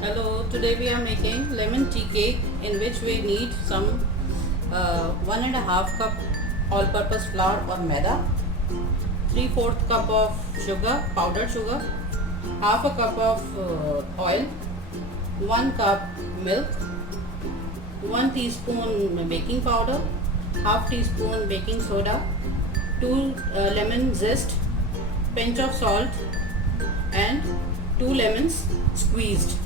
Hello, today we are making lemon tea cake in which we need some 1.5 cup all-purpose flour or maida, 3/4 cup of sugar, powdered sugar, half a cup of oil, 1 cup milk, 1 teaspoon baking powder, half teaspoon baking soda, 2 lemon zest, pinch of salt and 2 lemons squeezed.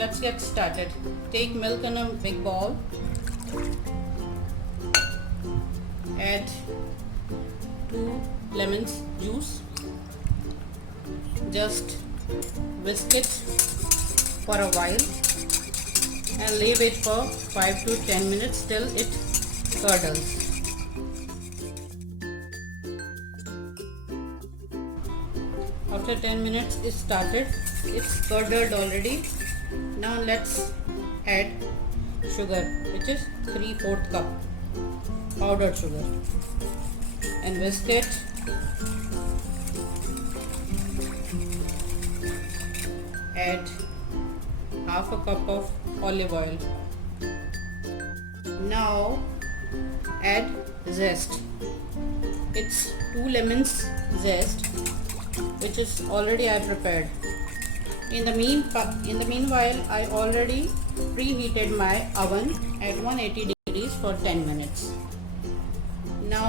Let's get started. Take milk in a big bowl. Add 2 lemons juice. Just whisk it for a while and leave it for 5 to 10 minutes till it curdles. After 10 minutes it started, it's curdled already. Now let's add sugar, which is 3/4 cup powdered sugar, and whisk it. Add half a cup of olive oil. Now add zest. It's 2 lemons zest, which is already I prepared. In the meanwhile, I already preheated my oven at 180 degrees for 10 minutes. Now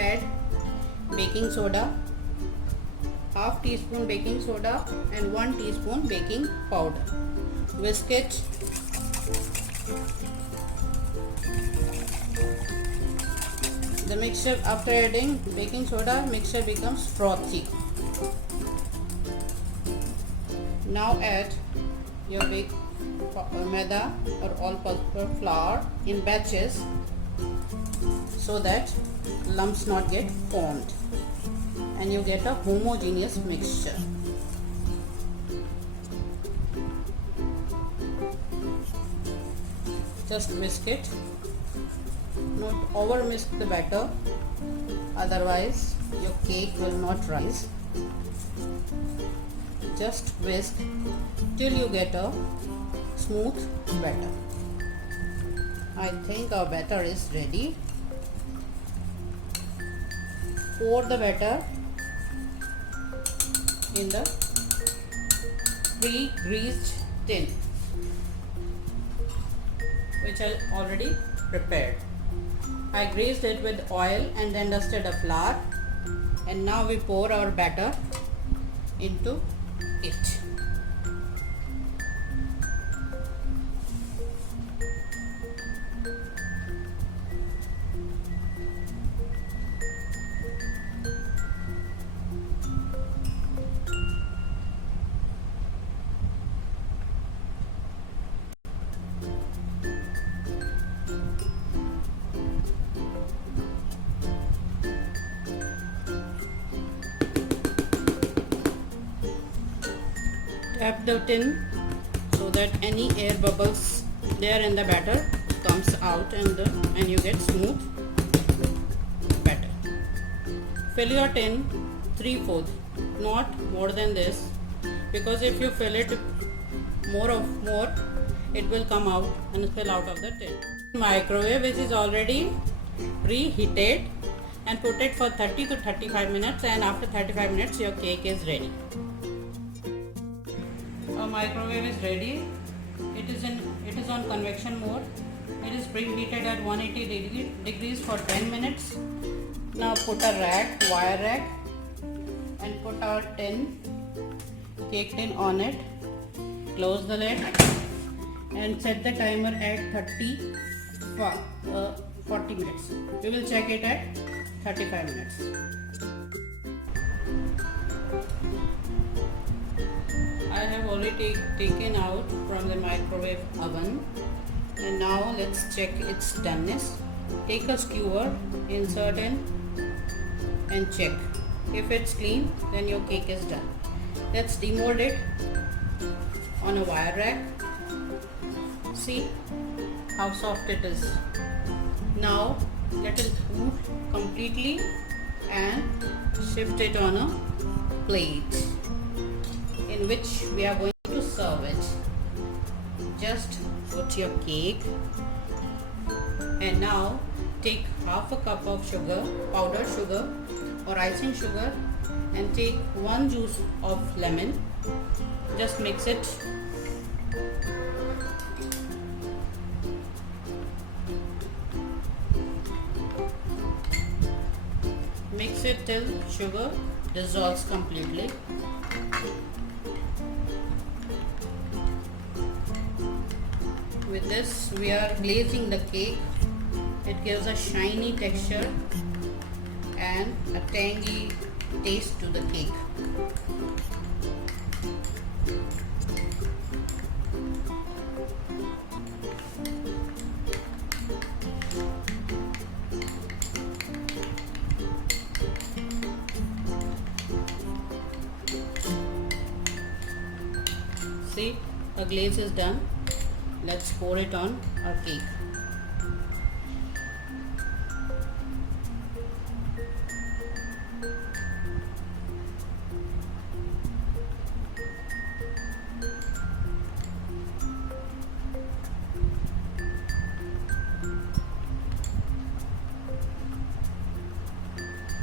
add baking soda, half teaspoon baking soda and 1 teaspoon baking powder. Whisk it. The mixture, after adding baking soda, mixture becomes frothy. Now add your big maida or all-purpose flour in batches so that lumps not get formed and you get a homogeneous mixture. Just whisk it. Not over whisk the batter, otherwise your cake will not rise. Just whisk till you get a smooth batter. I think our batter is ready. Pour the batter in the pre-greased tin, which I already prepared. I greased it with oil and then dusted a flour, and now we pour our batter into it. Tap the tin so that any air bubbles there in the batter comes out and you get smooth batter. Fill your tin 3/4, not more than this, because if you fill it more, it will come out and spill out of the tin. Microwave, which is already preheated, and put it for 30 to 35 minutes, and after 35 minutes your cake is ready. Our microwave is ready. It is on convection mode. It is preheated at 180 degrees for 10 minutes. Now put a wire rack, and put our cake tin on it. Close the lid and set the timer at 40 minutes. We will check it at 35 minutes. I have already taken out from the microwave oven, and now let's check its doneness. Take a skewer, insert in and check. If it's clean, then your cake is done. Let's demold it on a wire rack. See how soft it is. Now let it cool completely and shift it on a plate in which we are going to serve it. Just put your cake, and now take half a cup of sugar, powdered sugar or icing sugar, and take 1 juice of lemon. Just mix it. Mix it till sugar dissolves completely. With this we are glazing the cake. It gives a shiny texture and a tangy taste to the cake. See, a glaze is done. Let's pour it on our cake.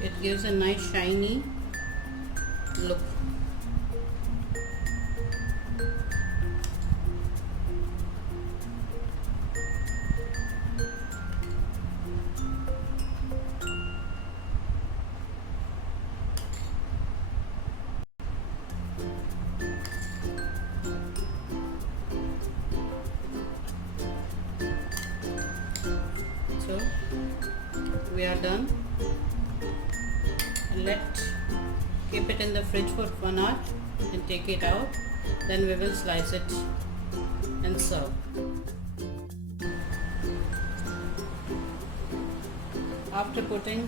It gives a nice shiny look. So we are done. Keep it in the fridge for 1 hour and take it out. Then we will slice it and serve. After putting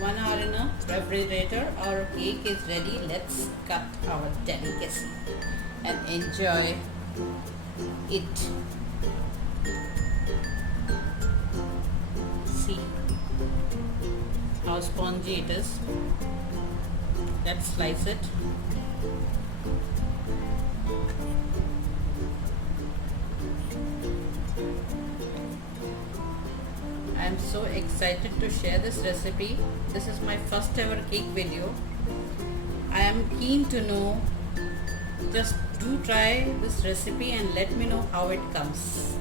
1 hour in a refrigerator, our cake is ready. Let's cut our delicacy and enjoy it. See how spongy it is. Let's slice it. I am so excited to share this recipe. This is my first ever cake video. I am keen to know. Just do try this recipe and let me know how it comes.